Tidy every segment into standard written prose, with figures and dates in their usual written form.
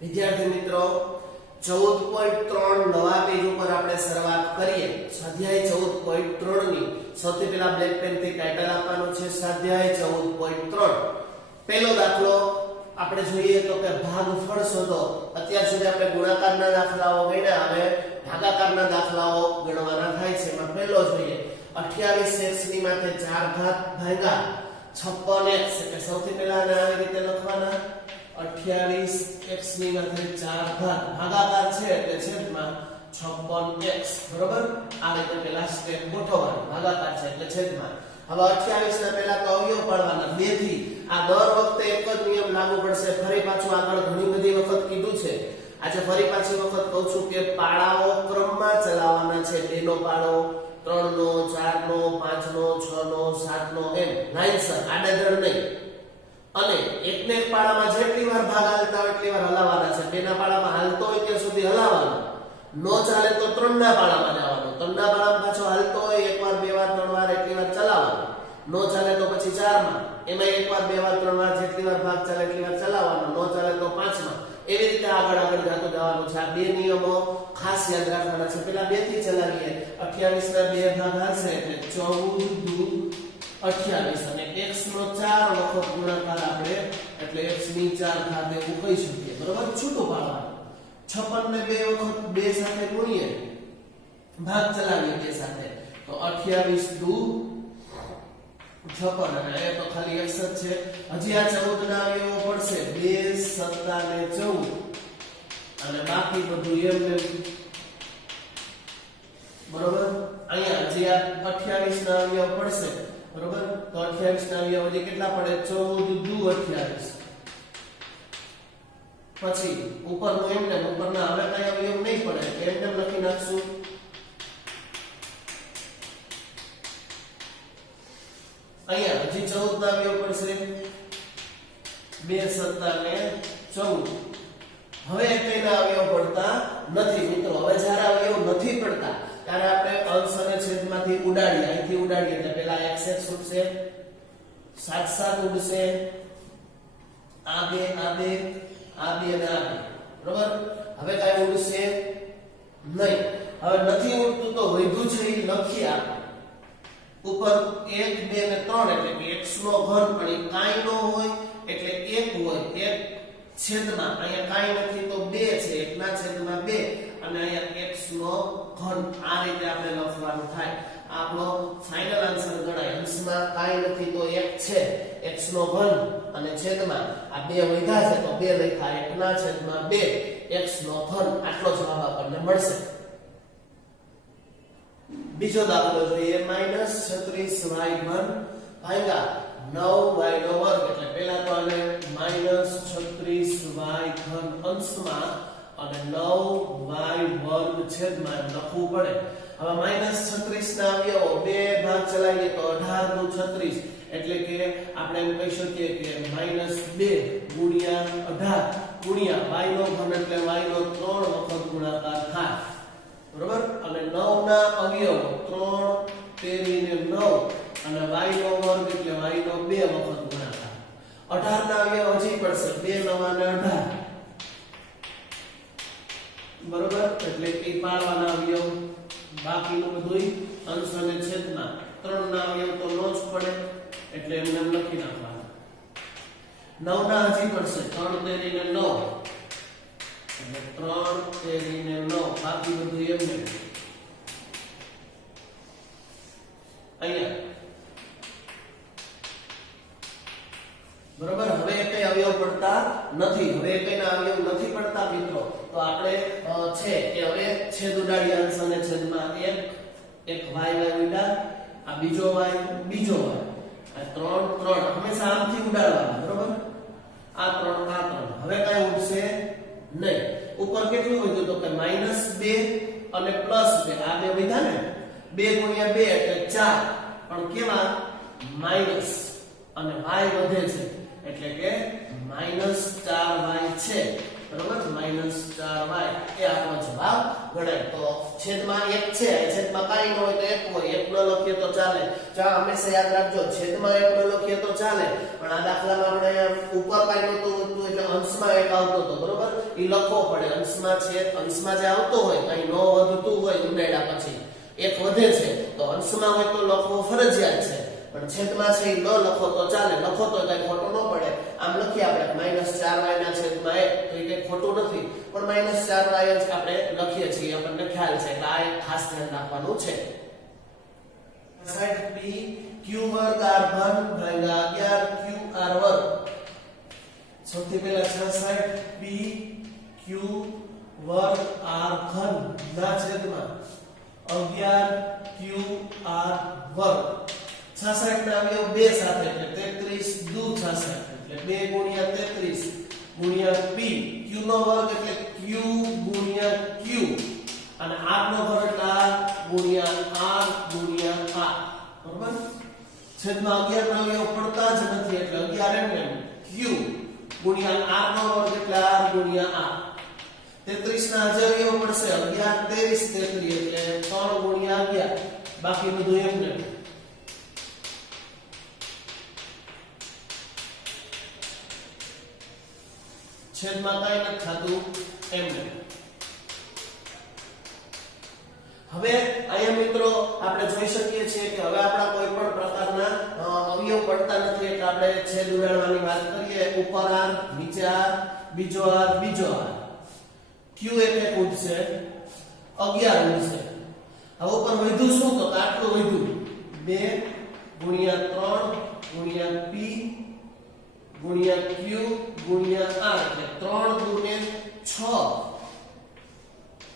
વિદ્યાર્થી મિત્રો 14.3 નવા પેજ ઉપર આપણે શરૂઆત કરીએ. સ્વાધ્યાય 14.3 ની સૌથી પહેલા બ્લેક પેન થી ટાઇટલ આપવાનું છે સ્વાધ્યાય 14.3. પહેલો દાખલો આપણે જોઈએ તો કે ભાગફળ શોધો. અત્યાર સુધી આપણે ગુણાકારના દાખલાઓ ગણ્યા, હવે ભાગાકારના દાખલાઓ ગણવાના થાય છે. એમાં પહેલો જોઈએ 28x ની માથે 4 ઘાત ભાગ્યા 56x. એટલે સૌથી પહેલા આને આવી રીતે લખવાના 28x ની માથે 4 ઘાત ભાગાકાર છે એટલે છેદમાં 56x. બરોબર, આ રીતે પહેલા સ્ટેપ ગોઠવવાનો. ભાગાકાર છે એટલે છેદમાં. હવે 28 ના પહેલા તો અવયવ પાડવાના 2 થી. આ દર વખતે એક જ નિયમ લાગુ પડશે. ફરી પાછું આગળ ઘણી બધી વખત કીધું છે. આજે ફરી પાછી વખત કહું છું કે પાડાઓ ક્રમમાં ચલાવવાના છે. 2 નો પાડો, 3 નો, 4 નો, 5 નો, 6 નો, 7 નો, એમ લાઈનસર, આડેધડ નહીં. અને એકને એક પાડામાં જેટલી વાર ભાગ હાલતા હોય એટલી વાર હલાવવાના છે. 2 ના પાડામાં હાલતો હોય ત્યાં સુધી હલાવવાનો. નો ચાલે તો 3 ના પાડામાં જવાનું. 3 ના પાડામાં પાછો હાલતો હોય એક વાર, બે વાર, 3 વાર એટલી વાર ચલાવવાનો. નો ચાલે તો પછી 4 માં, એમાં એક વાર, બે વાર, 3 વાર જેટલી વાર ભાગ ચાલે એટલી વાર ચલાવવાનો. નો ચાલે તો 5 માં. એવી રીતે આગળ જતું જવાનું છે. આ બે નિયમો ખાસ યાદ રાખવાના છે. પેલા 2 થી ચલાવીએ. 28 ના 2 ભાગ હશે એટલે 14 દુ 28 અને x નો 4 વખત ગુણાકાર આપણે એટલે x ની 4 ઘાત એવું કહી શકીએ. બરોબર, છૂટું પાડવાનું. 56 ને 2 વખત 2 સાથે ગુણીએ, ભાગ ચલાવીએ 2 સાથે તો 28 દુ 56 અને એ તો ખાલી x જ છે. હજી આ 14 ના અવયવો પડશે. 2 7 ને 14 અને બાકી બધું એમ. બરોબર, અહીંયા હજી આ 28 ના અવયવ પડશે. બરોબર, તો 28 ના અવયવ હજી કેટલા પડે? 14 દુ 28. પછી ઉપરનું એમને ઉપરના હવે કઈ અવયવ નહીં પડે એમને લખી નાખશું. અહીંયા હજી 14 ના અવયવ પડશે. 2 7 ને 14. હવે કઈના અવયવ પડતા નથી મિત્રો. હવે જ્યારે અવયવ નથી પડતા ત્યારે આપણે અંશ અને છેદમાંથી ઉડાડીએ. અહીંથી ઉડાડીએ એટલે પેલા x x ઉડશે, 7 7 ઉડશે, આ બે આ બે આ બે અને આ બે. બરોબર, હવે કઈ ઉડશે નહીં. હવે નથી ઉડતું તો વધ્યું છે એ લખીએ આપણે. ઉપર 1 2 ને 3 એટલે કે x નો ઘન, પણ એ કાઈ નો હોય એટલે 1 હોય. 1 છેદમાં અહીંયા કાઈ નથી તો 2 છે, 1 ના છેદમાં 2 અને અહીંયા x નો ઘન. આ રીતે આપણે લખવાનું થાય. આપણો ફાઇનલ આન્સર ગણાય. અંશમાં કાઈ નથી તો 1 છે, x નો ઘન અને છેદમાં આ 2 વધ્યા છે તો 2 લખ્યા. 1 ના છેદમાં 2 x નો ઘન. આટલો જવાબ આપણને મળશે. બીજો દાખલો જોઈએ. -36y ઘન ભાગ્યા 9y નો વર્ગ. એટલે પહેલા તો આને -36y ઘન અંશમાં અને 9y વર્ગ છેદમાં લખવું પડે. હવે -36 ના અવયવો 2 ભાગ ચલાવીએ તો 18 દુ 36 એટલે કે આપણે એમ કહી શકીએ કે -2 ગુણ્યા 18 ગુણ્યા y નો ઘન એટલે y નો 3 વખત ગુણાકાર થાય. બરોબર, અને 9 ના અવયવો 3 તેરી ને 9 અને y નો વર્ગ એટલે y નો 2 વખત ગુણાકાર. 18 ના અવયવ હજી પડશે. 2 9 અને 18. બરોબર, એટલે કે પાડવાના અવયવ બાકીનું બધું અંશ અને છેદમાં. 3 ના અવયવ તો નો જ પડે એટલે એમને લખી નાખવાના. 9 ના હજી પડશે. 3 તેરી ને 9 એટલે 3 તેરી ને 9 બાકી બધું એમને. અહીંયા બરોબર, હવે કઈ અવયવ પડતા નથી. હવે કઈના અવયવ નથી પડતા મિત્રો, તો આપણે છે કે હવે છેદ ઉડાડી અંશ અને છેદમાં એક y ઉડા, આ બીજો y બીજો y, આ 3 3 હંમેશા આમથી ઉડાડવાના. બરોબર, આ 3 આ 3. હવે કઈ ઉડશે નહીં. ઉપર કેટલું વધ્યું તો કે -2 અને +2. આ બે વધ્યા ને. 2 ગુણ્યા 2 એટલે 4. પણ કેવા? માઈનસ અને y વધે છે એટલે કે -4y છે. બરોબર -4y એ આપણો જવાબ ગણાય તો છેદમાં 1 છે છેદમાં કાઈ ન હોય તો 1 હોય 1 ન લખીએ તો ચાલે જા હંમેશા યાદ રાખજો છેદમાં 1 ન લખીએ તો ચાલે પણ આ દાખલામાં આપણે ઉપર કાઈ નહોતું એટલે અંશમાં 1 આવતો હતો બરોબર ઈ લખવો પડે અંશમાં જે આવતો હોય કાઈ ન વધતું હોય ઉડાડ્યા પછી 1 વધે છે તો અંશમાં હોય તો લખવો ફરજિયાત છે પણ છેદમાં છે ઈ ન લખો તો ચાલે લખો તો કઈ ખોટું ન પડે આમ લખીએ આપણે -4y ના છેદમાં 1 તો ઈ કઈ ખોટું નથી પણ -4y જ આપણે લખીએ છીએ આપણને ખ્યાલ છે કે આ એક ખાસ ધ્યાન રાખવાનું છે સાઈડ p q વર્ગ r ઘન ભાગ્યા 11 qr વર્ગ સૌથી પહેલા છે સાઈડ p q વર્ગ r ઘન ના છેદમાં 11qr વર્ગ 66 ના અવયવ 2 સાથે એટલે 33 દુ 66 એટલે 2 ગુણ્યા 33 ગુણ્યા p q નો વર્ગ એટલે q ગુણ્યા q અને r નો વર્ગ એટલે r ગુણ્યા r ગુણ્યા r બરાબર છેદમાં 11 ના અવયવ પડતા જ નથી એટલે 11 એમ q ગુણ્યા r નો વર્ગ એટલે r ગુણ્યા r 33 ના અવયવ પડશે 11 23 33 એટલે 3 ગુણ્યા 11 બાકી બધું એમને છેદમાં કાઈ નથી થતું એમને હવે અહીંયા મિત્રો આપણે જોઈ શકીએ છીએ કે હવે આપણા કોઈ પણ પ્રકારના અવયવ પડતા નથી એટલે આપણે છેદ ઉડાડવાની વાત કરીએ ઉપર r નીચે r બીજો r q એટલે ઉડશે 11 ઉડશે હવે ઉપર વધ્યું શું તો આટલું વધ્યું 2 ગુણ્યા 3 ગુણ્યા p ગુણ્યા q ગુણ્યા r એટલે 3 ગુણે 6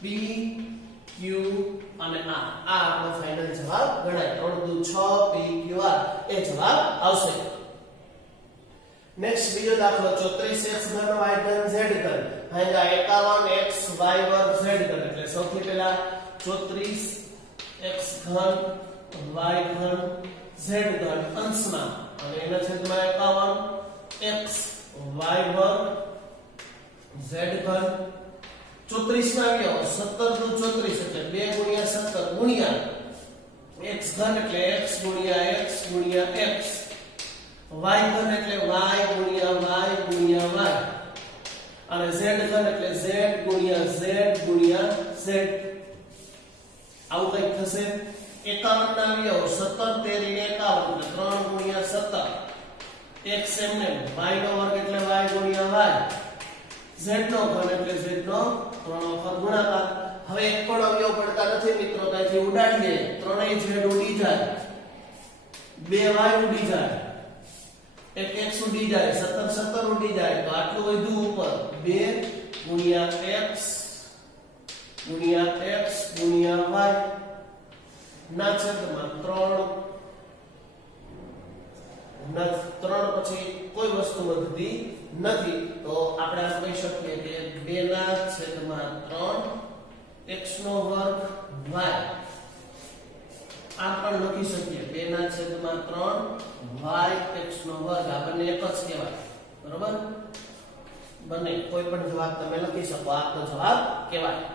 p q અને r આ આપણો ફાઇનલ જવાબ ગણાય 3 દુ 6 p q r એ જવાબ આવશે નેક્સ્ટ બીજો દાખલો 34x ઘન y ઘન z ઘન ભાગ્યા 51x y વર્ગ z ઘન એટલે સૌથી પહેલા 34x ઘન y ઘન z ઘન અંશમાં અને એના છેદમાં 51x y વર્ગ z ઘન 34 ના આવ્યો 17 દુ 34 એટલે 2 ગુણ્યા 17 ગુણ્યા x ઘન એટલે x ગુણ્યા x ગુણ્યા x y ઘન એટલે y ગુણ્યા y ગુણ્યા y અને z ઘન એટલે z ગુણ્યા z ગુણ્યા z આવું કંઈક થશે 51 ના આવ્યો 17 13 ને 51 એટલે 3 ગુણ્યા 17 x એમને y નો વર્ગ એટલે y ગુણ્યા y z નો ઘન એટલે z નો 3 વખત ગુણાકાર હવે એક પણ અવયવ પડતા નથી મિત્રો ત્યાંથી ઉડાડીએ ત્રણેય z ઉડી જાય 2y ઉડી જાય એક x ઉડી જાય 17 17 ઉડી જાય તો આટલું વધ્યું ઉપર 2 ગુણ્યા x ગુણ્યા y ના છેદમાં 3 પછી કોઈ વસ્તુ વધતી નથી તો આપણે આ કહી શકીએ કે 2 ના છેદમાં 3 x નો વર્ગ y આ પણ લખી શકીએ 2 ના છેદમાં 3 y x નો વર્ગ આ બંને એક જ કહેવાય બરોબર બંને કોઈ પણ જવાબ તમે લખી શકો આપનો જવાબ કહેવાય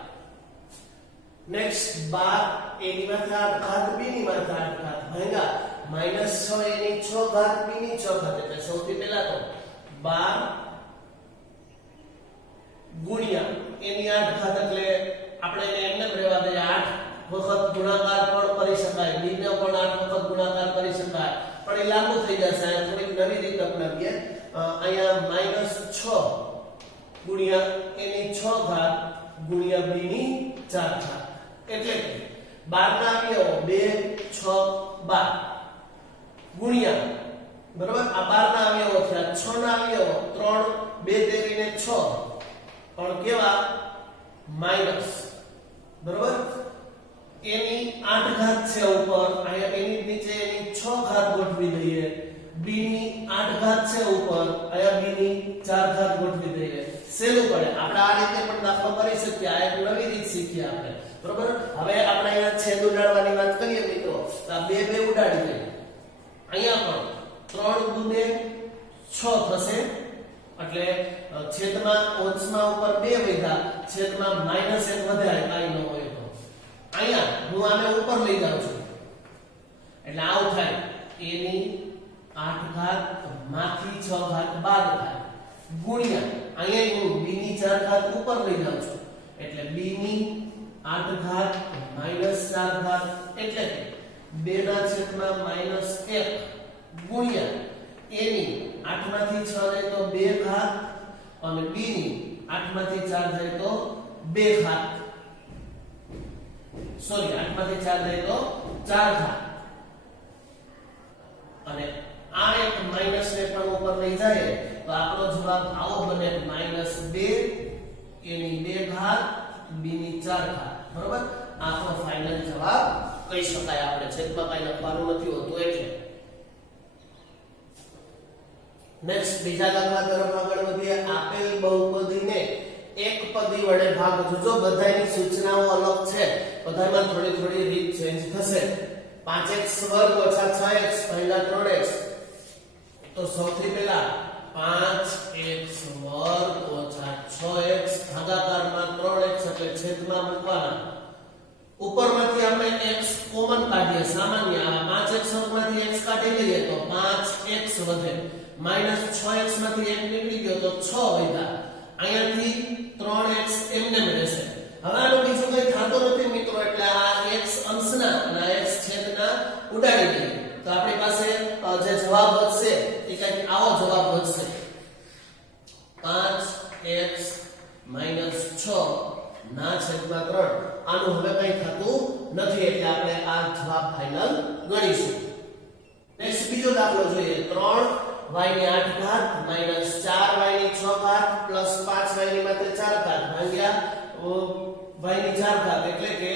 નેક્સ્ટ 12 a ની માથે 8 ઘાત b ની માથે 8 ઘાત ભાગ્યા -6 a ની 6 ઘાત b ની 6 ઘાત એટલે સૌથી પહેલા તો 12 ગુણ્યા a ની 8 ઘાત એટલે આપણે એને એમને રહેવા દઈએ 8 વખત ગુણાકાર પણ કરી શકાય b ને પણ 8 વખત ગુણાકાર કરી શકાય પણ એ લાંબુ થઈ જશે આ થોડીક નવી રીત અપનાવીએ અહીંયા -6 ગુણ્યા a ની 6 ઘાત ગુણ્યા b ની 4 ઘાત એટલે કે 12 ના અવયવો 2 6 12 ગુણ્યા બરોબર આ 12 ના અવયવો થયા 6 ના અવયવો 3 2 તેરી ને 6 પણ કેવા માઈનસ બરોબર એની 8 ઘાત છે ઉપર અહીંયા એની નીચે એની 6 ઘાત ગોઠવી દઈએ b ની 8 ઘાત છે ઉપર અહીંયા b ની 4 ઘાત ગોઠવી દઈએ સેલું પડે આપણે આ રીતે પણ દાખલો કરી શકીએ આ એક નવી રીત શીખી આપણે બરોબર હવે આપણે અહીંયા છેદ ઉડાડવાની વાત કરીએ મિત્રો તો આ 2 2 ઉડાડી દઈએ અહીંયા પણ 3 ગુણે 6 થશે એટલે છેદમાં અંશમાં ઉપર 2 વધ્યા, છેદમાં -1 વધ્યા, કાઈ ન હોય તો અહીંયા હું આને ઉપર લઈ જાઉં છું એટલે આવું થાય a ની 8 ઘાત માંથી 6 ઘાત બાદ થાય ગુણ્યા અહીંયા હું b ની 4 ઘાત ઉપર લઈ જાઉં છું એટલે b ની 8 ઘાત -4 ઘાત એટલે કે 2 ના છેદમાં -1 ગુણ્યા a ની 8 માંથી 6 જાય તો 2 ઘાત અને b ની 8 માંથી 4 જાય તો 2 ઘાત સોરી 8 માંથી 4 જાય તો 4 ઘાત અને આ એક માઈનસ ને પણ ઉપર લઈ જાય તો આપણો જવાબ આવો બને -2 a ની 2 ઘાત b ની 4 ઘાત બરોબર આ આપણો ફાઇનલ જવાબ કહી શકાય આપણે છેદમાં કાઈ લખવાનું નથી હોતું એટલે નેક્સ્ટ બીજા દાખલા તરફ આગળ વધીએ આપેલ બહુપદીને એક પદી વડે ભાગજો જો બધાની સૂચનાઓ અલગ છે બધામાં થોડી થોડી રીત ચેન્જ થશે 5x વર્ગ ઓછા 6x પહેલા 3x તો સૌથી પહેલા 5x વર્ગ ઓછા 6x ભાગાકારમાં 3x એટલે છેદમાં મૂકવાના ઉપરમાંથી આપણે x કોમન કાઢીએ સામાન્ય આ 5x વર્ગમાંથી x કાઢી લઈએ તો 5x વધે -6x માંથી 1 નીકળી ગયો તો 6 વધ્યા અહીંયાથી 3x એમને રહેશે હવે આનું બીજું કંઈ થતું નથી મિત્રો એટલે આ x અંશના અને આ x છેદના ઉડાડી દઈએ તો આપણી પાસે જે જવાબ વધશે એ કંઈક આવો જવાબ વધશે 5x - 6 ના છેદમાં 3 આનું હવે કંઈ થતું નથી એટલે આપણે આ જવાબ ફાઇનલ ગણીશું નેક્સ્ટ બીજો દાખલો જોઈએ 3y ની 8 ઘાત -4y ની 6 ઘાત +5y ની માત્ર 4 ઘાત ભાગ્યા y ની 4 ઘાત એટલે કે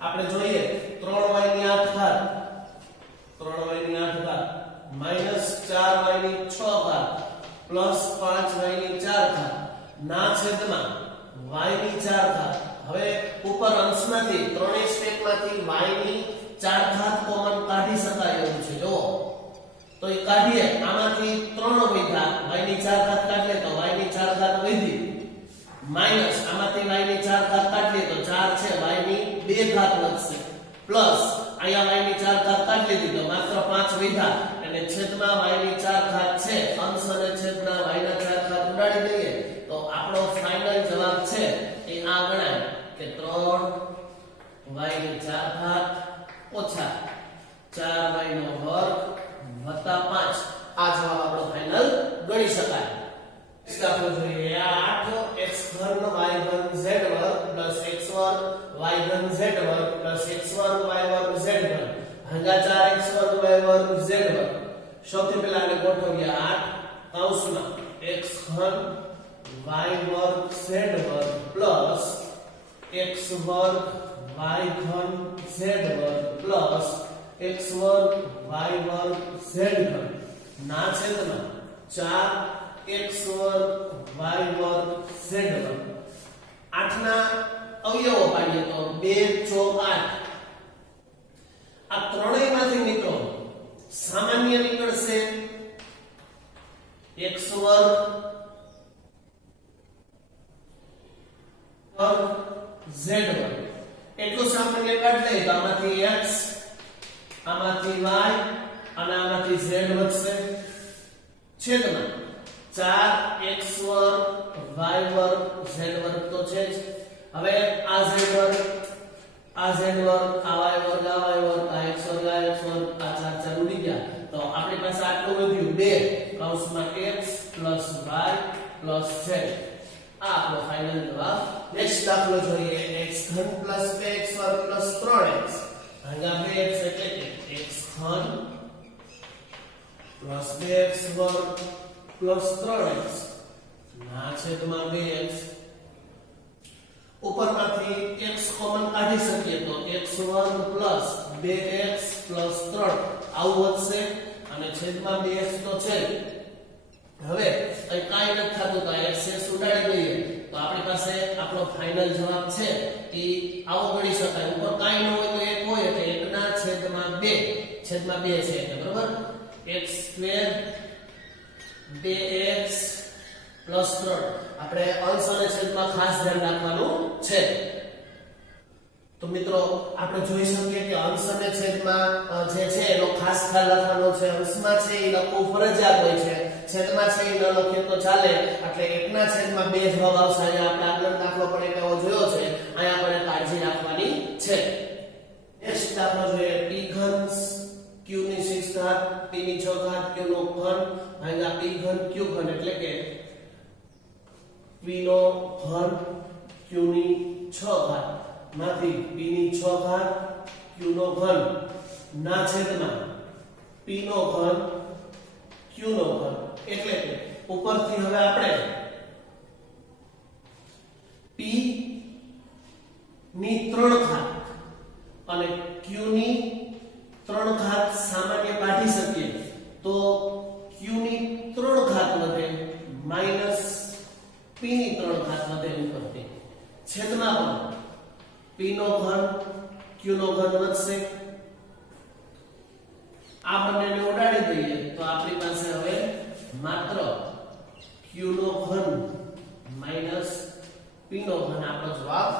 આપણે જોઈએ 3y ની 8 ઘાત 3y ની 8 ઘાત -4y ની 6 ઘાત +5y ની 4 ઘાત ના છેદમાં y ની 4 ઘાત હવે ઉપર અંશમાંથી ત્રણેય સ્ટેપમાંથી y ની 4 ઘાત કોમન કાઢી શકાય એવું છે જો તો એ કાઢીએ આમાંથી 3 વધ્યા y ની 4 ઘાત કાઢીએ તો y ની 4 ઘાત વધી માઈનસ આમાંથી y ની 4 ઘાત કાઢીએ તો 4 છે y ની 2 ઘાત વધશે પ્લસ અહીંયા y ની 4 ઘાત કાઢી લીધી તો માત્ર 5 વધ્યા એટલે છેદમાં y ની 4 ઘાત છે અંશ અને છેદના y ના 4 ઘાત ઉડાડી દઈએ તો આપણો ફાઇનલ જવાબ છે એ આ ગણાય કે 3y ની 4 ઘાત ઓછા 4y નો વર્ગ વત્તા 5 આ જવાબ આપણો ફાઇનલ ગણી શકાય દાખલો જોઈએ 8x ઘન y ઘન z વર્ગ x વર્ગ y ઘન z વર્ગ x વર્ગ y વર્ગ z વર્ગ ભાગ્યા 4x વર્ગ y વર્ગ z વર્ગ સૌથી પહેલા આપણે ગોઠવીએ 8 કૌંસમાં x ઘન y વર્ગ z વર્ગ x વર્ગ y ઘન z વર્ગ x વર્ગ y વર્ગ z ઘન ના છેદમાં 4x વર્ગ y વર્ગ z વર્ગ 8 ના અવયવો પાડીએ તો 2 ચોક 8 આ ત્રણેયમાંથી મિત્રો સામાન્ય નીકળશે x વર્ગ z વર્ગ એટલું સામાન્ય કાઢી લઈએ તો આમાંથી x આમાંથી y અને આમાંથી z વધશે છેદમાં 4x વર્ગ y વર્ગ z વર્ગ તો છે જ હવે આ z વર્ગ આ z વર્ગ આ y વર્ગ આ y વર્ગ આ x વર્ગ આ x વર્ગ આ 4 4 ઉડી ગયા તો આપણી પાસે આટલું વધ્યું 2 કૌંસમાં x y z આ આપણો ફાઇનલ જવાબ નેક્સ્ટ દાખલો જોઈએ x ઘન 2x વર્ગ 3x ભાગ્યા 2x એટલે કે x ઘન 2x વર્ગ 3x ના છેદમાં 2x ઉપરમાંથી x કોમન કાઢી શકીએ તો x વર્ગ 2x 3 આવું વધશે અને છેદમાં 2x તો છે હવે અહીં કાઈ નથી થતું તો x ઉડાડી દઈએ તો આપણી પાસે આપણો ફાઇનલ જવાબ છે એ આવો ગણી શકાય ઉપર કાઈ ન હોય તો 1 હોય તો 1 ના છેદમાં 2 છે એટલે બરાબર x² 2x પ્લસ 3 આપણે અંશ અને છેદમાં ખાસ ધ્યાન રાખવાનું છે. તો મિત્રો આપણે જોઈ શકીએ કે અંશ અને છેદમાં જે છે એનો ખાસ ખ્યાલ રાખવાનો છે. અંશમાં છે એ લખવું ફરજિયાત હોય છે, છેદમાં છે એ ન લખીએ તો ચાલે. એટલે 1/2 જવાબ આવશે. અહીંયા આપણે આગળ દાખલો પણ એક એવો જોયો છે, અહીંયા આપણે કાળજી રાખવાની છે. નેક્સ્ટ દાખલો જોઈએ. p ઘન q ની 6 ઘાત p ની 6 ઘાત q નો ઘન ભાગ્યા p ઘન q ઘન એટલે કે p નો ઘન q ની 6 ઘાત માંથી p ની 6 ઘાત q નો ઘન ના છેદમાં p નો ઘન q નો ઘન એટલે કે ઉપરથી હવે આપણે p ની 3 ઘાત અને q ની 3 ઘાત સામાન્ય કાઢી શકીએ તો q ની 3 ઘાત વધે માઈનસ p ની 3 ઘાત વધે ઉપરથી. છેદમાં પણ p નો ઘન q નો ઘન વધશે. આ બંનેને ઉડાડી દઈએ તો આપણી પાસે હવે માત્ર q નો ઘન માઈનસ p નો ઘન આપણો જવાબ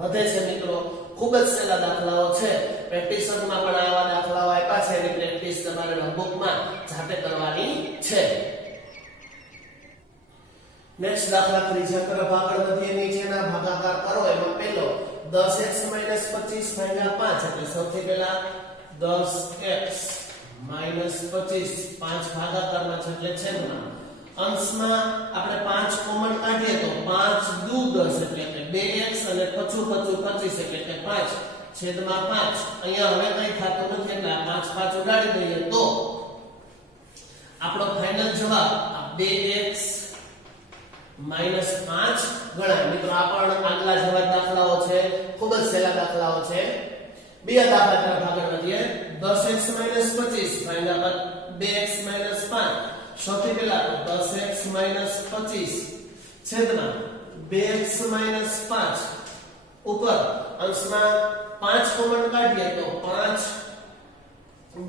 વધે છે. મિત્રો ખૂબ જ સહેલા દાખલાઓ છે. પ્રેક્ટિસમાં પણ આવા દાખલાઓ આપ્યા છે, એની પ્રેક્ટિસ તમારે નોટબુકમાં જાતે કરવાની છે. નેક્સ્ટ દાખલા ત્રીજા તરફ આગળ વધીએ. નીચેના ભાગાકાર કરો. એમાં પહેલો 10x - 25 ભાગ્યા 5 એટલે સૌથી પહેલા 10x - 25 5 ભાગાકારમાં છે એટલે છેદમાં. અંશમાં આપણે 5 કોમન કાઢીએ તો 5 દુ 10 એટલે કે 2x અને 25 એટલે કે 5 છેદમાં 5. અહીંયા હવે કઈ થતું નથી એટલે આ 5 ઉડાડી દઈએ તો આપણો ફાઇનલ જવાબ 2x - 5 ગણાય. મિત્રો આ પણ આગલા જેવા દાખલાઓ છે, ખૂબ જ સહેલા દાખલાઓ છે. બીજા દાખલા તરફ આગળ વધીએ. 10x - 25 ભાગ્યા 2x - 5 સૌથી પહેલા 10x - 25 છેદમાં 2x - 5 ઉપર અંશમાં 5 કોમન કાઢીએ તો 5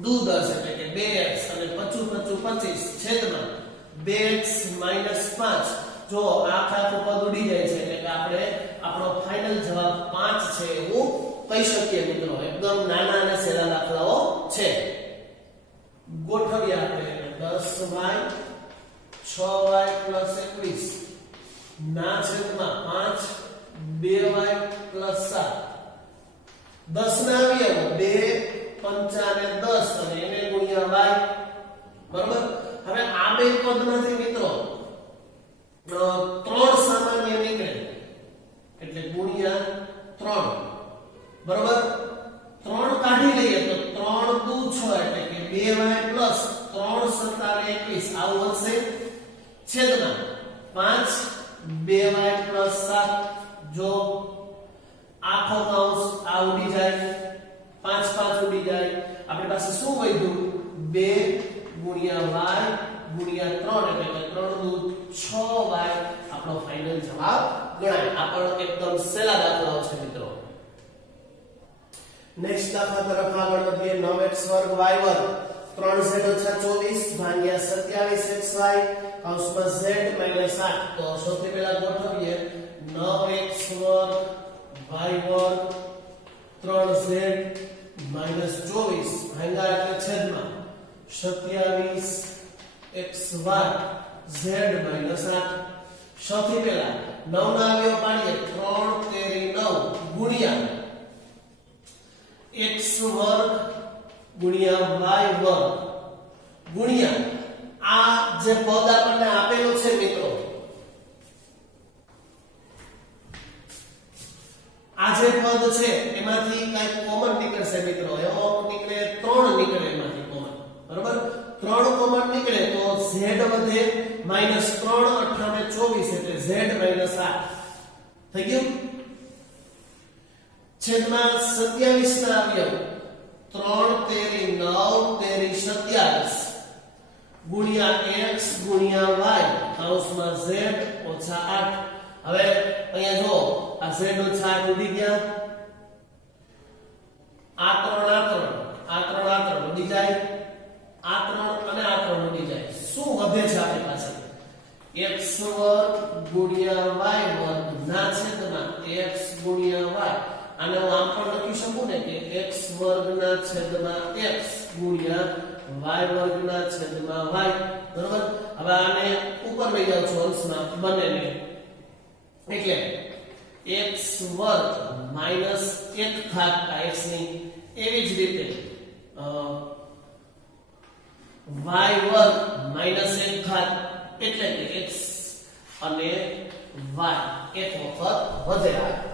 દુ 10 એટલે કે 2x અને 25 છેદમાં 2x - 5. જો આખા પદ ઉડી જાય છે એટલે કે આપણે આપણો ફાઇનલ જવાબ 5 છે એવું કહી શકીએ. મિત્રો એકદમ નાના અને સહેલા દાખલાઓ છે. ગોઠવીએ આપણે 10y 6y + 21 ના છેદમાં 5 2y + 7 10 ના અવયવો 2 5 અને 10 અને એને ગુણ્યા y. બરોબર. હવે આ બે પદમાંથી મિત્રો 3 સામાન્ય નીકળે એટલે ગુણ્યા 3. બરોબર. 3 કાઢી લઈએ તો 3 દુ 6 એટલે કે 2y + 3 * 21 આવું વધશે. છેદમાં 5 2y + 7 જો આખો કૌંસ આ ઉડી જાય 5 ઉડી જાય. આપણી પાસે શું વધ્યું 2 * y * 3 એટલે કે 3 દુ 6y આપણો ફાઇનલ જવાબ ગણાય. આ પણ એકદમ સહેલા દાખલાઓ છે મિત્રો. નેક્સ્ટ દાખલા તરફ આગળ વધીએ. 9x2 y2 3z - 24 ભાગ્યા 27xy કૌંસમાં z - 8. તો સૌથી પહેલા ગોઠવીએ 9x2 y2 3z - 24 ભાગ્યા એટલે છેદમાં 27xy z - 8. સૌથી પહેલા 9 ના અવયવ પાડીએ 3 તેરી 9 ગુણ્યા x2 ગુણ્યા y2 ગુણ્યા આ જે પદ આપણને આપેલું છે મિત્રો, આ જે પદ છે એમાંથી કઈ કોમન નીકળશે મિત્રો. એવો નીકળે 3 નીકળે એમાંથી કોમન. બરોબર. 3 કોમન નીકળે તો z વધે -3 8 અને 24 એટલે z - 8 થઈ ગયું. છેદમાં 27 ના અવયવ 3 તેરી 9 તેરી 27 ગુણ્યા x ગુણ્યા y કૌંસમાં z - 8. હવે અહીંયા જો આ z - 8 ઉડી ગયા. આ 3 ઉડી જાય. આ 3 અને આ 3 ઉડી જાય. શું વધે છે આપણી પાસે x2 x વર્ગના છેદમાં x ગુણ્યા y વર્ગના છેદમાં y બરોબર હવે આને ઉપર લઈ જાવ છો અંશમાં બંનેને એટલે x વર્ગ માઈનસ 1 ઘાત x ની એવી જ રીતે y વર્ગ માઈનસ 1 ઘાત એટલે કે x અને y એક વખત વધે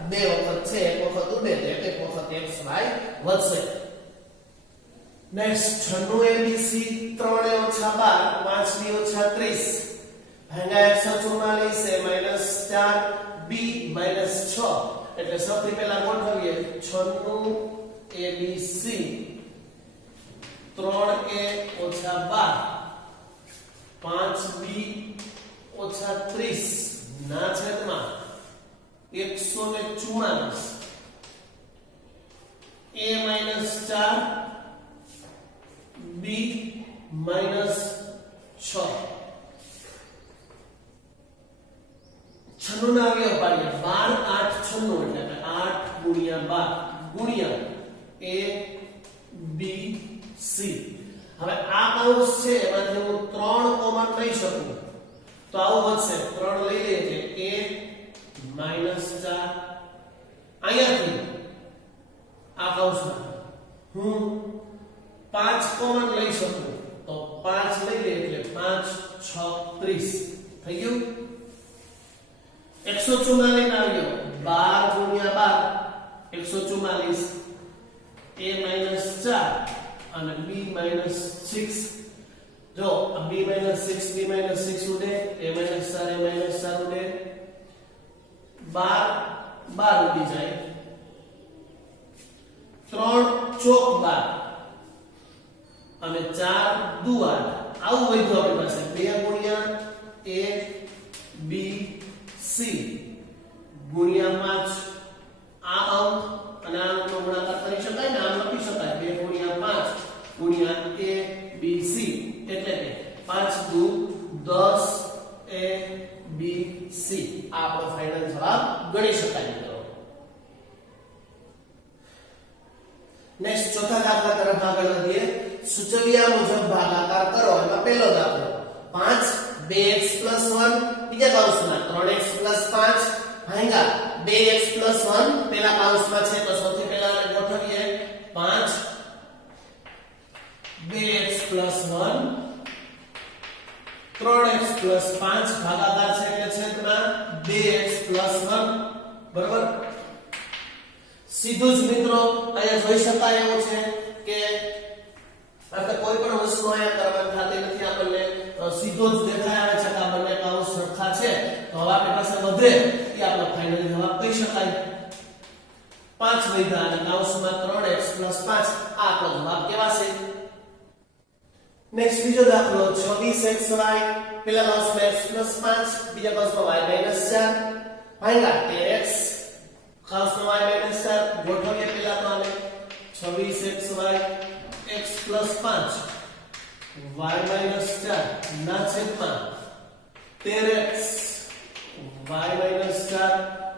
બે વખત છે એક વખત ઉડે તો એક વખત x y વધશે નેક્સ્ટ 96 abc 3 - 12 5 - 30 ભાગ્યા 144 -4 b -6 એટલે સૌથી પહેલા ગોઠવીએ 96 abc 3a - 12 5b - 30 ના છેદમાં 144 a - 4 b - 6 96 ના અવયવ પાડીએ 12 8 96 એટલે 8 ગુણ્યા 12 ગુણ્યા a b c હવે આ કૌંસ છે એમાંથી હું 3 કોમન લઈ શકું તો આવું વધશે 3 લઈ લઈએ એટલે a - 4 અહીંયાથી આ કૌંસમાં હું 5 કોમન લઈ શકું તો 5 લઈ લઈએ એટલે 5 6 30 થઈ ગયું 144 ના આવ્યો 12 ગુણ્યા 12 144 a - 4 અને b - 6 જો b - 6 b - 6 ઉડે a - 4 a - 4 ઉડે 12 12 ઉડી જાય 3 ચોક 12 અને 4 દુ 8 આવું વધ્યું આપણી પાસે 2 ગુણ્યા a b c ગુણ્યા 5 આ અંક અને આ અંકનો ગુણાકાર કરી શકાય ને આમ લખી શકાય 2 ગુણ્યા 5 ગુણ્યા a b c એટલે કે 5 દુ 10 a b c આ આપણો ફાઇનલ જવાબ ગણી શકાય મિત્રો નેક્સ્ટ ચોથા દાખલા તરફ આગળ વધીએ સૂચવ્યા મુજબ ભાગાકાર કરો એમાં પહેલો દાખલો 5 2x 1 બીજા કૌંસમાં 3x 5 ભાગ્યા 2x 1 પેલા કૌંસમાં છે તો સૌથી પહેલા આપણે ગોઠવીએ 5 2x 1 3x 5 ભાગાકાર છે એટલે છેદમાં 2x 1 બરાબર સીધું જ મિત્રો અહીંયા જોઈ શકાય એવું છે કે આપણે કોઈ પણ વસ્તુ અહીંયા કરવાની થતી નથી આપણને સીધો જ દેખાય આવે છે કે આ બંને કૌંસ સરખા છે તો હવે આપણી પાસે વધે એ આપણો ફાઇનલી જવાબ કહી શકાય 5 વધ્યા અને કૌંસમાં 3x 5 આ આપણો જવાબ કેવાશે નેક્સ્ટ બીજો દાખલો 26xy પેલા કૌંસમાં x 5 બીજા કૌંસમાં y 4 ભાગ્યા 13x કૌંસમાં y 4 ગોઠવીએ પેલા તો આને 26xy x 5 y 4 ના છેદમાં 13x y 4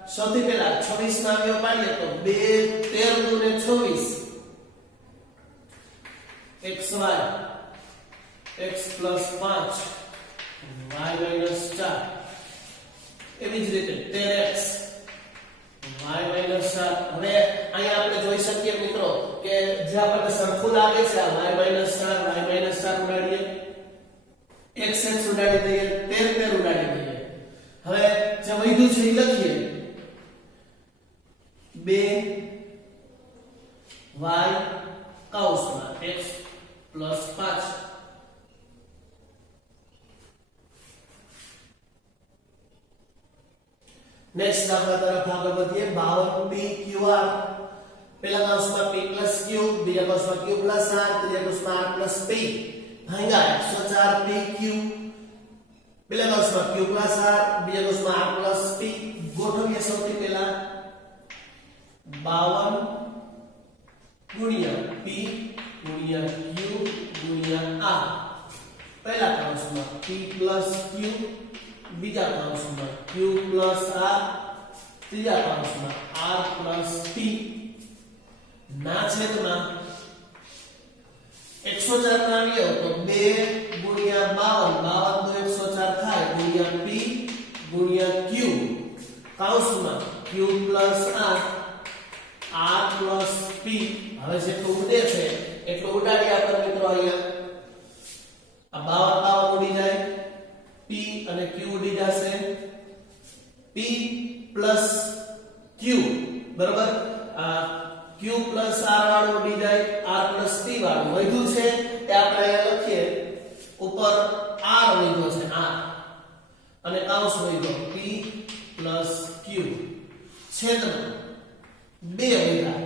સૌથી પહેલા 26 ના અવયવ પાડીએ તો 2 13 દુ ને 26 xy x 5 y 4 એવી જ રીતે 13x y 4 હવે અહીંયા આપણે જોઈ શકીએ મિત્રો કે જે આપણને સરખું લાગે છે આ y 4 ઉડાડીએ x ઉડાડી દઈએ 13 ઉડાડી દઈએ હવે જે વધ્યું છે એ લખીએ 2 y કૌંસમાં x 5 નેક્સ્ટ દાખલા તરફ આગળ વધીએ 52pqr પહેલા કૌંસમાં p q બીજા કૌંસમાં q r ત્રીજા કૌંસમાં r p ભાગ્યા 104pq પહેલા કૌંસમાં q r બીજા કૌંસમાં r p ગોઠવીએ સૌથી પહેલા 52 ગુણ્યા p ગુણ્યા q ગુણ્યા r પહેલા કૌંસમાં p q બીજા કૌંસમાં q r ત્રીજા કૌંસમાં r p ના છેદમાં 104 ના આવ્યો તો 2 ગુણ્યા 52 52 નો 104 થાય ગુણ્યા p ગુણ્યા q કૌંસમાં q r r p હવે જેટલું ઉડે છે એટલું ઉડાડી આપણે મિત્રો અહીંયા આ 52 ઉડી જાય p અને q ઉડી જશે p q બરાબર આ q r વાળું ઉડી જાય r p વાળું વધ્યું છે એ આપણે અહીંયા લખીએ ઉપર r વધ્યો છે r અને કૌંસ વધ્યો p q છેદમાં 2 વધ્યા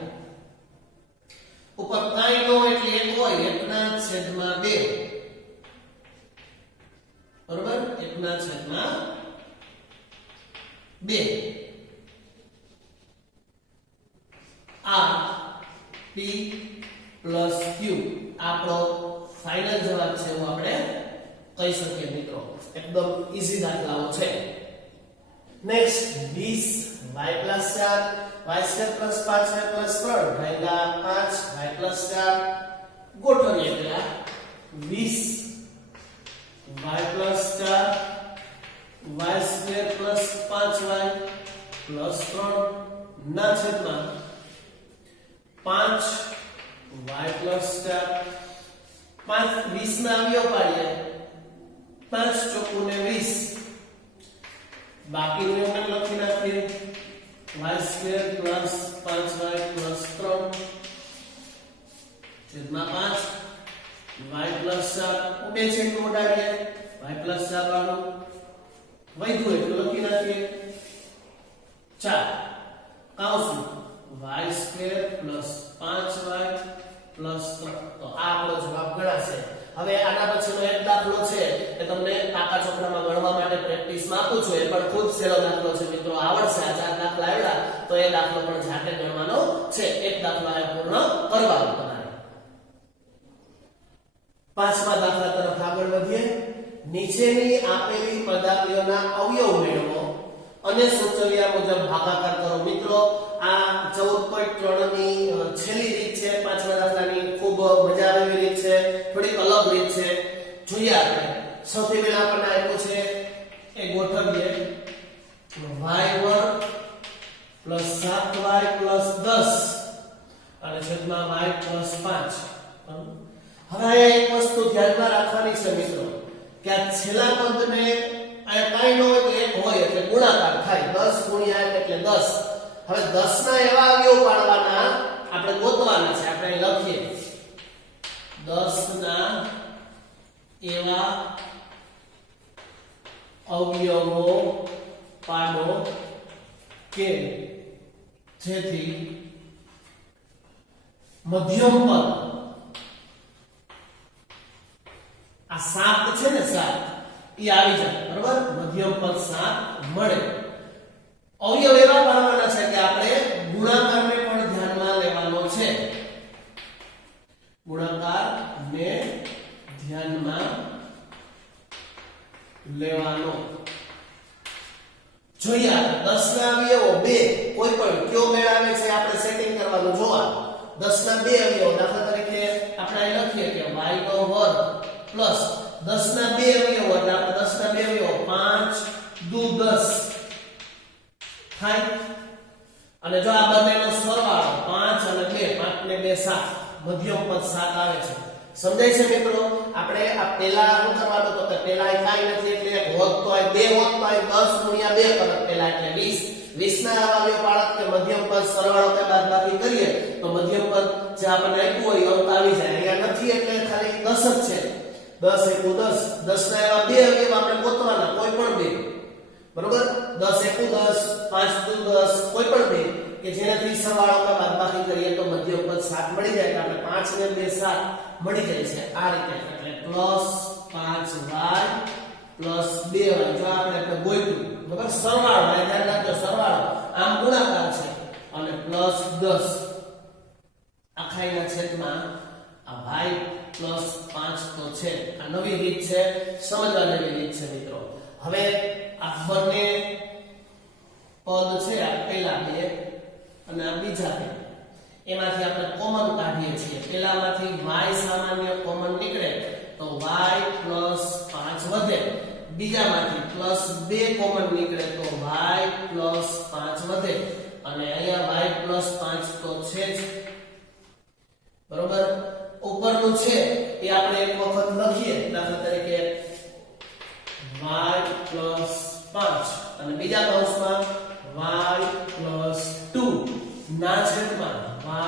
ઉપર કાંઈ ન એટલે 1 હોય 1/2 બરાબર 1/2 r p q આપણો ફાઇનલ જવાબ છે એવું આપણે કહી શકીએ મિત્રો એકદમ ઈઝી દાખલાઓ છે નેક્સ્ટ 20 y + 4 y² + 5y + 3 ભાગ્યા 5y + 4 ગોઠવીએ પેલા 20 y + 4 y² + 5y + 3 ના છેદમાં 5y + 4 5 20 ના આવ્યો પાડીએ 5 ચોકુ ને 20 બાકીનું આપણે લખી નાખીએ y² + 5y + 3 છેદમાં 5 y + 4 બે છેદ ઉડાડીએ y + 4 વાળું વધ્યું એટલું લખી નાખીએ 4 કૌંસમાં y² + 5y + 3 તો આ આપણો જવાબ ગણાશે હવે આના પછીનો એક દાખલો છે કે તમને કાકા ચોકડામાં ગણવા માટે પ્રેક્ટિસ આપું છું એ પણ ખૂબ સહેલો દાખલો છે મિત્રો આવડશે આ 4 દાખલા આવ્યા તો એ દાખલો પણ જાતે ગણવાનો છે એક દાખલો આ પૂર્ણ કરવાનો તમારે પાંચમા દાખલા તરફ આગળ વધીએ નીચેની આપેલી પદાર્થોના અવયવ મેળવો અને સૂચવ્યા મુજબ ભાગાકાર કરો મિત્રો આ 14.3 ની છેલ્લી રીત છે પાંચમા દાખલાની ખૂબ મજા આવે એવી રીત છે થોડીક અલગ રીત છે જોઈએ આપણે સૌથી પહેલા આપણને આપ્યું છે એ ગોઠવીએ y² + 7y + 10 અને છેદમાં y + 5 હવે એક વસ્તુ ધ્યાનમાં રાખવાની છે મિત્રો કે આ છેલ્લા પદને આ કાઈ ન હોય તો એક હોય એટલે ગુણાકાર થાય 10 ગુણ્યા 1 એટલે 10 હવે 10 ના એવા અવયવ પાડવાના આપણે ગોતવાના છે આપણે અહીં લખીએ 10 ના એવા અવયવો પાડો કે જેથી મધ્યમ પદ આ 7 છે ને 7 ઈ આવી જાય બરાબર મધ્યમ પદ 7 મળે અવયવ એવા પાડવાના છે કે આપણે ગુણાકારને પણ ધ્યાનમાં લેવાનો છે ગુણાકારને ધ્યાનમાં લેવાનો જોઈએ 10 ના અવયવો 2 કોઈ પણ કયો મેળાવે છે આપણે સેટિંગ કરવાનું જોવા 10 ના 2 અવયવો દાખલા તરીકે આપણે અહીં લખીએ કે y નો વર્ગ પ્લસ 10 ના 2 અવયવો એટલે આપણે 10 ના 2 અવયવો 5 દુ 10 થાય અને જો આ બંનેનો સરવાળો 5 અને 2 5 ને 2 7 મધ્યમ પદ 7 આવે છે સમજાય છે મિત્રો આપણે આ પહેલા શું કરવાનું તો કે પહેલા કાઈ નથી એટલે એક હોત તો આ 2 હોત તો આ 10 ગુણ્યા 2 કરત પહેલા એટલે 20 20 ના અવયવ પાડત કે મધ્યમ પદ સરવાળો કે બાદબાકી કરીએ તો મધ્યમ પદ જે આપણને આપ્યું હોય અંક આવી જાય અહીંયા નથી એટલે ખાલી 10 જ છે 10 એકુ 10 10 ના એવા બે અવયવ આપણે ગોતવાના કોઈ પણ બે બરોબર 10 એકુ 10 5 દુ 10 કોઈ પણ બે કે જેનાથી સરવાળો કે બાદબાકી કરીએ તો મધ્યમ પદ 7 મળી જાય એટલે આપણે 5 ને 2 7 મળી જાય છે આ રીતે એટલે +5y + 2y જો આપણે ગોઈતું બરાબર સરવાળો ધ્યાન રાખજો સરવાળો આમ ગુણાકાર છે અને +10 આખાઈના છેદમાં આ y + 5 તો છે આ નવી રીત છે સમજવા જેવી રીત છે મિત્રો હવે આ બંને પદ છે આ પહેલા બે અને આ બીજા બે એમાંથી આપણે કોમન કાઢીએ છીએ પહેલામાંથી y સામાન્ય કોમન બીજામાંથી +2 કોમન નીકળે તો y +5 વધે અને અહીંયા y +5 તો છે જ બરોબર ઉપરનું છે એ આપણે એક વખત લખીએ દાખલા તરીકે y +5 અને બીજા કૌંસમાં y +2 ના છેદમાં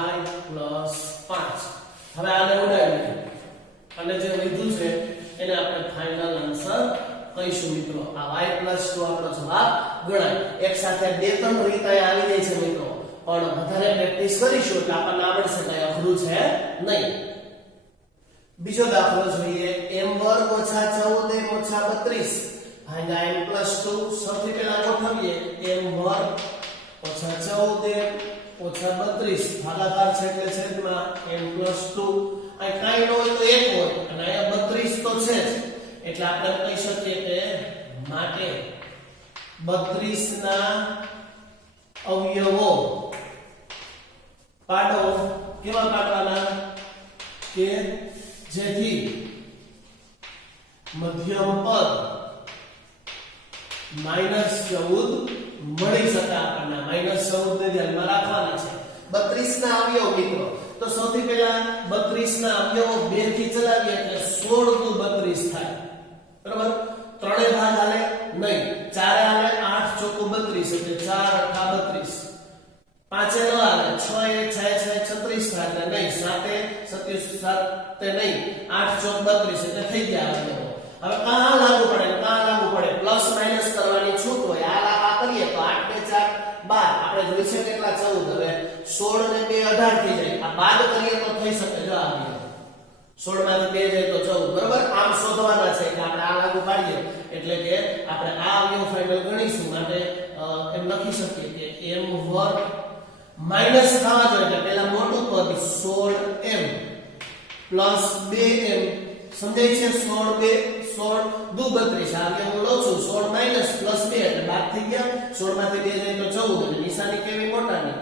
y +5 હવે આને ઉડાડી અને જે લીધું છે એને આપણે ફાઇનલ આન્સર કહીશું મિત્રો આ y +2 આપણો જવાબ ગણાય એક સાથે બે ત્રણ રીત આવી જાય છે મિત્રો પણ વધારે પ્રેક્ટિસ કરીશું એટલે આપણને આવડશે કે અઘરું છે નહીં બીજો દાખલો જોઈએ m2 - 14m - 32 ભાગ્યા m +2 સૌથી પહેલા ગોઠવીએ m2 - 14m - 32 ભાગાકાર છે એટલે છેદમાં m +2 આ કાઈ ન હોય તો 1 હોય અને અહીંયા 32 તો છે જ એટલે આપણે કહી શકીએ કે માટે 32 ના અવયવો પાડો કેવા પાડવાના કે જેથી મધ્યમ પદ -14 મળી શકે આપણને -14 ને ધ્યાનમાં રાખવાના છે 32 ના અવયવ મિત્રો તો સૌથી પહેલા 32 ના અવયવો 2 થી ચલાવીએ એટલે 16 * 32 થાય બરાબર ત્રણે ભાગ હાલે નહીં ચારે હાલે 8 * 32 એટલે 4 * 32 પાંચે ન હાલે 6 * 6 = 36 થાય એટલે નહીં 7 * 27 7 નહીં 8 * 32 એટલે થઈ ગયા અવયવો હવે કાં લાગુ પડે પ્લસ માઈનસ કરવાની છૂટ હોય આ કરીએ તો 8 * 2 = 12 આપણે જોઈ છે કેટલા 14 હવે 16 ને 2 18 થઈ જાય આ બાદ કરીએ તો થઈ શકે જો આ 16 માંથી 2 જાય તો 14 બરોબર આમ શોધવાના છે કે આપણે આ લાગુ પાડીએ એટલે કે આપણે આ અવયવ ફાઇનલ ગણીશું માટે એમ લખી શકીએ કે m2 માઈનસ થવા જોઈએ એટલે પહેલા મોટું પદ 16m + 2m સમજાય છે 16 2 32 આ કે હું લઉં છું 16 - +2 એટલે બાદ થઈ ગયા 16 માંથી 2 જાય તો 14 એટલે નિશાની કેવી મોટાની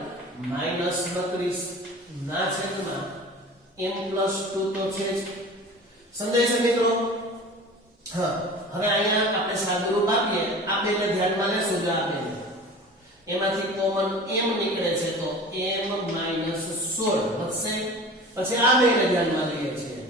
-32 ના છેદમાં m +2 તો છે જ સમજાય છે મિત્રો હા હવે અહીંયા આપણે સાદુરૂપ આપીએ આ બેને ધ્યાનમાં લેશું જો આ બે એમાંથી કોમન m નીકળે છે તો m - 16 વધશે પછી આ બેને ધ્યાનમાં લઈએ છીએ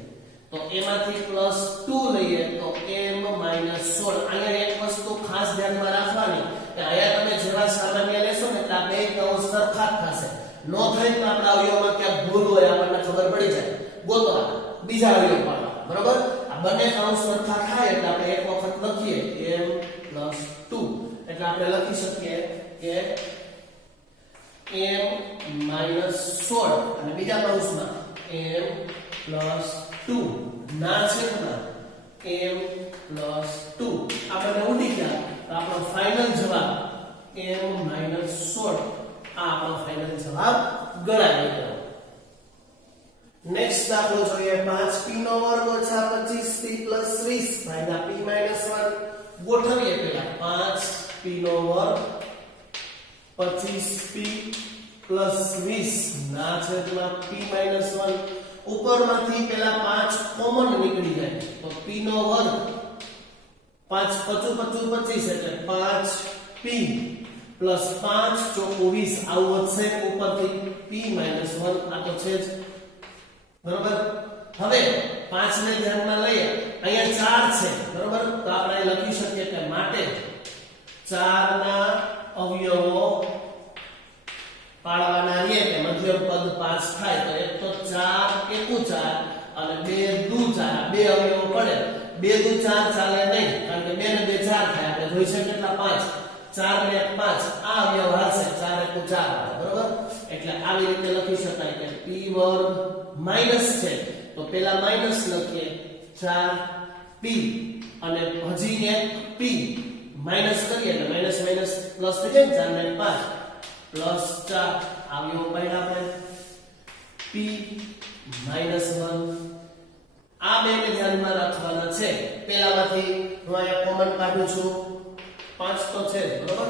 તો એમાંથી +2 લઈએ તો m - 16 અહીંયા એક વસ્તુ ખાસ ધ્યાનમાં રાખવાની કે અહીંયા તમે જેવા સામાન્ય લેશો ને તો આ બે કૌંસ સરખા જ થશે નો થાય તો આપણા અવયવમાં ક્યાંક ભૂલ હોય આપણને ખબર પડી જાય ગોતવા બીજા અવયવ પાડવા બરોબર આ બંને કૌંસ સરખા થાય એટલે આપણે એક વખત લખીએ m + 2 એટલે આપણે લખી શકીએ કે m - 16 અને બીજા કૌંસમાં m + 2 ના છેદમાં m + 2 આપણે ઉડી ગયા તો આપણો ફાઇનલ જવાબ m - 16 આ આપણો ફાઇનલ જવાબ ગણાય મિત્રો નેક્સ્ટ દાખલો જોઈએ 5p નો વર્ગ - 25p + 20 ભાગ્યા p - 1 ગોઠવીએ પહેલા 5p નો વર્ગ 25p + 20 ના છેદમાં p - 1 ઉપરમાંથી પહેલા 5 કોમન નીકળી જાય તો p નો વર્ગ 5 * 25 = 25 એટલે 5p + 5 * 20 આવું વધશે ઉપરથી p - 1 આ તો છે જ બરોબર હવે 5 ને ધ્યાનમાં લઈએ અહીંયા 4 છે બરોબર તો આપણે લખી શકીએ કે માટે 4 ના અવયવો પાડવાના રહે કે મધ્યમ પદ 5 થાય તો એક તો 4 એકુ 4 અને 2 દુ 4 બે અવયવો પડે 2 દુ 4 ચાલે નહીં કારણ કે 2 ને 2 4 થાય આપણે જોઈ છે કેટલા 5 4 ને 1 5 આ અવયવ હશે 4 એકુ 4 બરોબર એટલે આવી રીતે લખી શકાય કે p વર્ગ માઈનસ છે તો પહેલા માઈનસ લખીએ 4p અને હજી એક p માઈનસ કરીએ એટલે માઈનસ માઈનસ પ્લસ થઈ જાય 4 ને 5 +4 આવ્યો પહેલા આપણે p - 1 આ બેને ધ્યાનમાં રાખવાના છે પહેલામાંથી હું અહીંયા કોમન કાઢું છું 5 તો છે બરોબર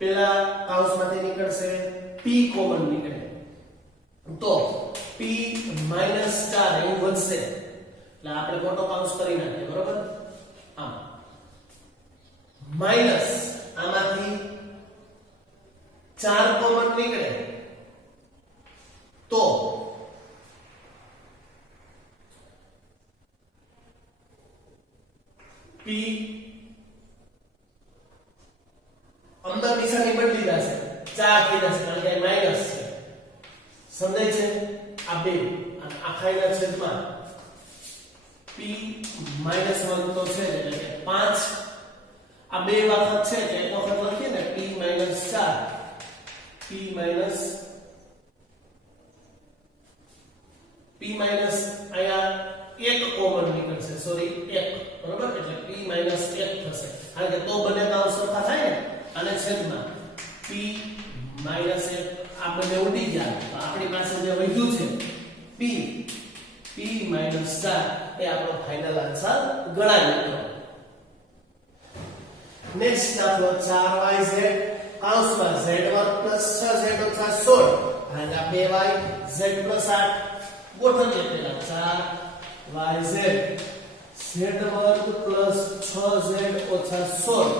પહેલા કૌંસમાંથી નીકળશે p કોમન નીકળે તો p - 4 એવું વધશે એટલે આપણે મોટો કૌંસ કરી નાખીએ બરોબર માઈનસ આમાંથી 4 કોમન નીકળે તો p અંદર નિશાની બદલી જશે 4 થઈ જશે કારણ કે માઈનસ છે સમજાય છે આ બે અને આખાઈના છેદમાં p -1 તો છે એટલે કે 5 આ બે વખત છે કે એક વખત લખીએ ને p - 4 p માઈનસ આયા એક કોમન નીકળશે સોરી એક બરોબર એટલે p - 1 થશે કારણ કે તો બંનેના સરખા થાય ને અને છેદમાં p - 1 આ બંને ઉડી ગયા તો આપણી પાસે જે વધ્યું છે p - 4 એ આપણો ફાઇનલ આન્સર ગણાય મિત્રો નેક્સ્ટ દાખલો 4yz કૌંસમાં z2 + 6z - 16 ભાગ્યા 2y z + 8 ગોઠવીએ પહેલા 4yz z2 + 6z - 16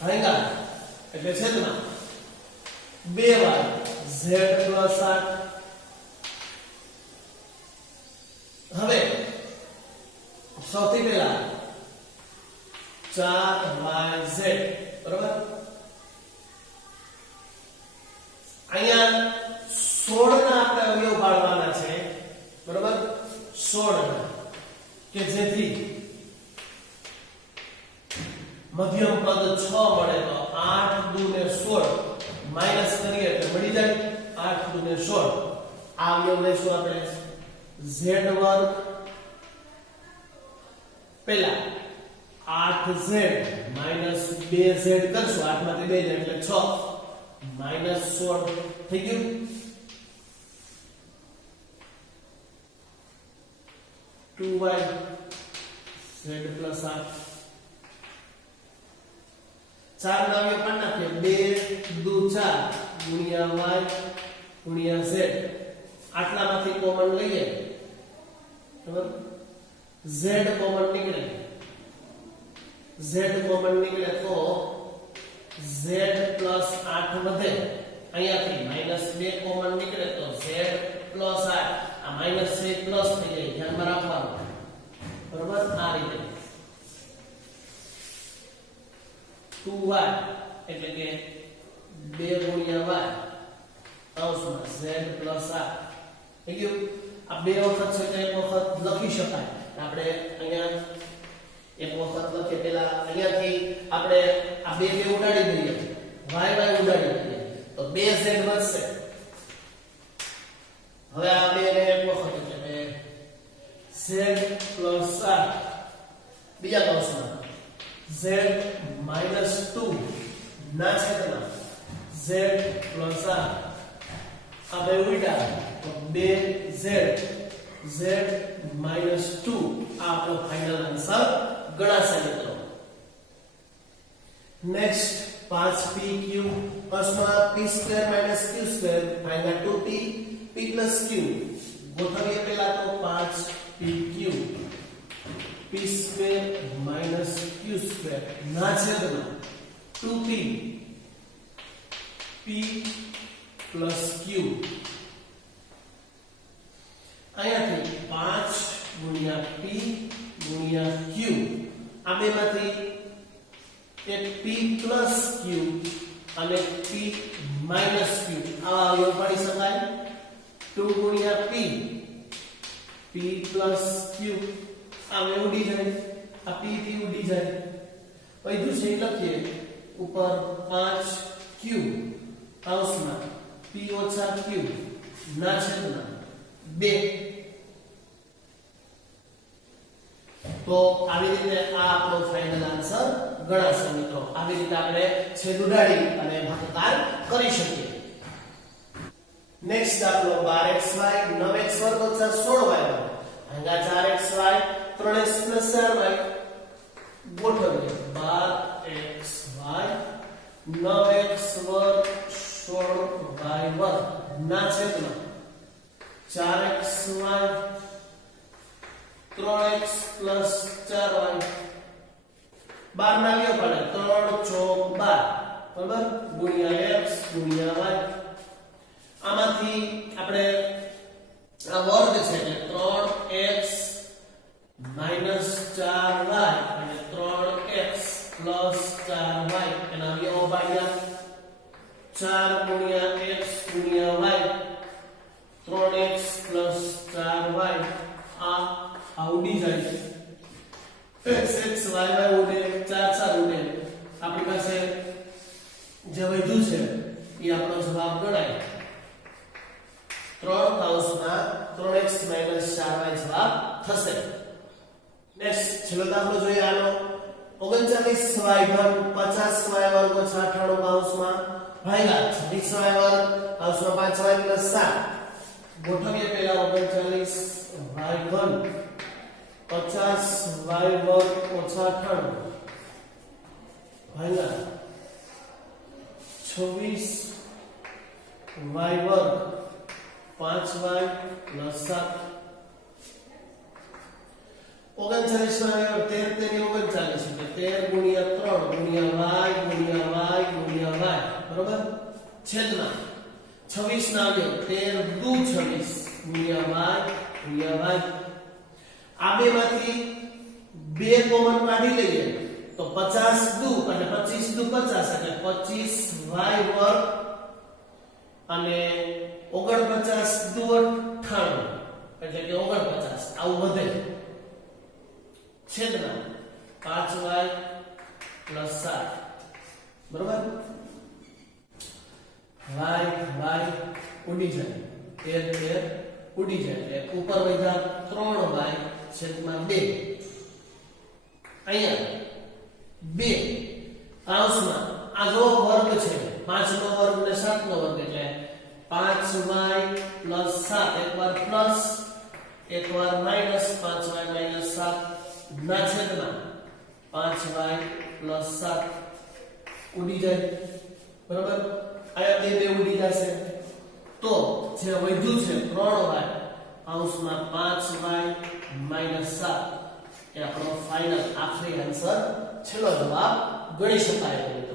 ભાગ્યા એટલે છેદમાં 2y z + 8 હવે સૌથી પહેલા 4yz બરાબર અહીંયા 16 ના આપણે અવયવ પાડવાના છે બરાબર 16 ના કે જેથી મધ્યમ પદ 6 મળે તો 8 2 ને 16 માઈનસ કરીએ એટલે મળી જાય 8 2 ને 16 આ અવયવ લેશું આપણે z2 પહેલા 8z - 2z કરશું 8 માંથી 2 જાય એટલે 6 -16 થઈ ગયું 2y z + 8 4 ના અવયવ પાડ નાખીએ 2 2 4 ગુણ્યા y ગુણ્યા z આટલામાંથી કોમન લઈએ બરાબર z કોમન નીકળે તો z + 8 વધે અહીંયાથી -2 કોમન નીકળે તો z + 8 આ માઈનસ છે પ્લસ થઈ જાય ધ્યાનમાં રાખવાનું બરાબર આ રીતે 2y એટલે કે 2 ગુણ્યા y કૌંસમાં z + 8 થઈ ગયું આ બે વખત છે તો એક વખત લખી શકાય આપણે અહીંયા એક વખત લખીએ પહેલા અહીંયાથી આપણે આ બે ઉડાડી દઈએ y ઉડાડી દઈએ તો 2z વધશે હવે આ બે ને એક વખત એટલે z + 8 બીજા કૌંસમાં z - 2 ના છેદમાં z + 8 આ બે ઉલટા તો 2z z - 2 આ આપણો ફાઇનલ આન્સર ગણાશે મિત્રો નેક્સ્ટ 5pq કૌંસમાં p² - q² ભાગ્યા 2p p + q ગોઠવીએ પહેલા તો 5pq p² - q² ના છેદમાં 2p p + q અહીંયાથી 5 ગુણ્યા p ગુણ્યા q આ બેમાંથી એક p + q અને p - q આવા અવયવ પાડી શકાય 2 ગુણ્યા p p + q આ બે ઉડી જાય આ p થી ઉડી જાય વધુ છે લખીએ ઉપર 5q કૌંસમાં p - q ના છેદમાં 2 તો આવી રીતે આ આપણો ફાઇનલ આન્સર ગણાશે મિત્રો આવી રીતે આપણે છેદ ઉડાડી અને ભાગાકાર કરી શકીએ નેક્સ્ટ દાખલો 12xy 9x² + 16y ભાગ્યા 4xy 3x + 4y ગોઠવીએ 12xy 9x² 16y² ના છેદમાં 4xy 3x + 4y 12 ના આવ્યો પડે 3 ચોક 12 બરાબર ગુણ્યા x ગુણ્યા y આમાંથી આપણે આ વર્ગ છે એટલે 3x minus 4y અને 3x plus 4y એના અવયવો ભાગ્યા 4 ગુણ્યા x ગુણ્યા y 3x plus 4y આ ઉડી જાય x y ઉડે 4 ઉડે આપણી પાસે જે વધ્યું છે એ આપણો જવાબ ગણાય 3 કૌંસમાં 3x 4y જવાબ થશે નેક્સ્ટ છેલ્લો દાખલો જોઈએ આનો 39y ઘન 50y વર્ગ ઓછા 98 કૌંસમાં ભાગ્યા 26y વર્ગ કૌંસમાં 5y પ્લસ 7 ગોઠવીએ પહેલા 39y ઘન 50y વર્ગ ઓછા 98 ભાગ્યા 26y વર્ગ 5y પ્લસ 7 39 માં 13 39 ગુણ્યા 3 ગુણ્યા y ગુણ્યા y ગુણ્યા y બરોબર છેદમાં 26 ના આવ્યો 13 દુ 26 ગુણ્યા y ગુણ્યા y આ બેમાંથી બે કોમન કાઢી લઈએ તો 50 દુ અને 25 દુ 50 એટલે 25y વર્ગ અને 49 દુ 98 એટલે કે 49 આવું વધે છેદમાં 5y plus 7 બરોબર y ઉડી જાય 13 ઉડી જાય એટલે ઉપર વધ્યા 3y છેદમાં 2 અહીંયા 2 કૌંસમાં આ જો વર્ગ છે 5 નો વર્ગ ને 7 નો વર્ગ એટલે 5y plus 7 એકવાર પ્લસ એકવાર માઈનસ 5y minus 7 ના છેદમાં 5y plus 7 ઉડી જાય બરાબર આયા બે ઉડી જશે તો જે વધ્યું છે 3y કૌંસમાં 5y minus 7 એ આપણો ફાઇનલ આખરી આન્સર છેલ્લો જવાબ ગણી શકાય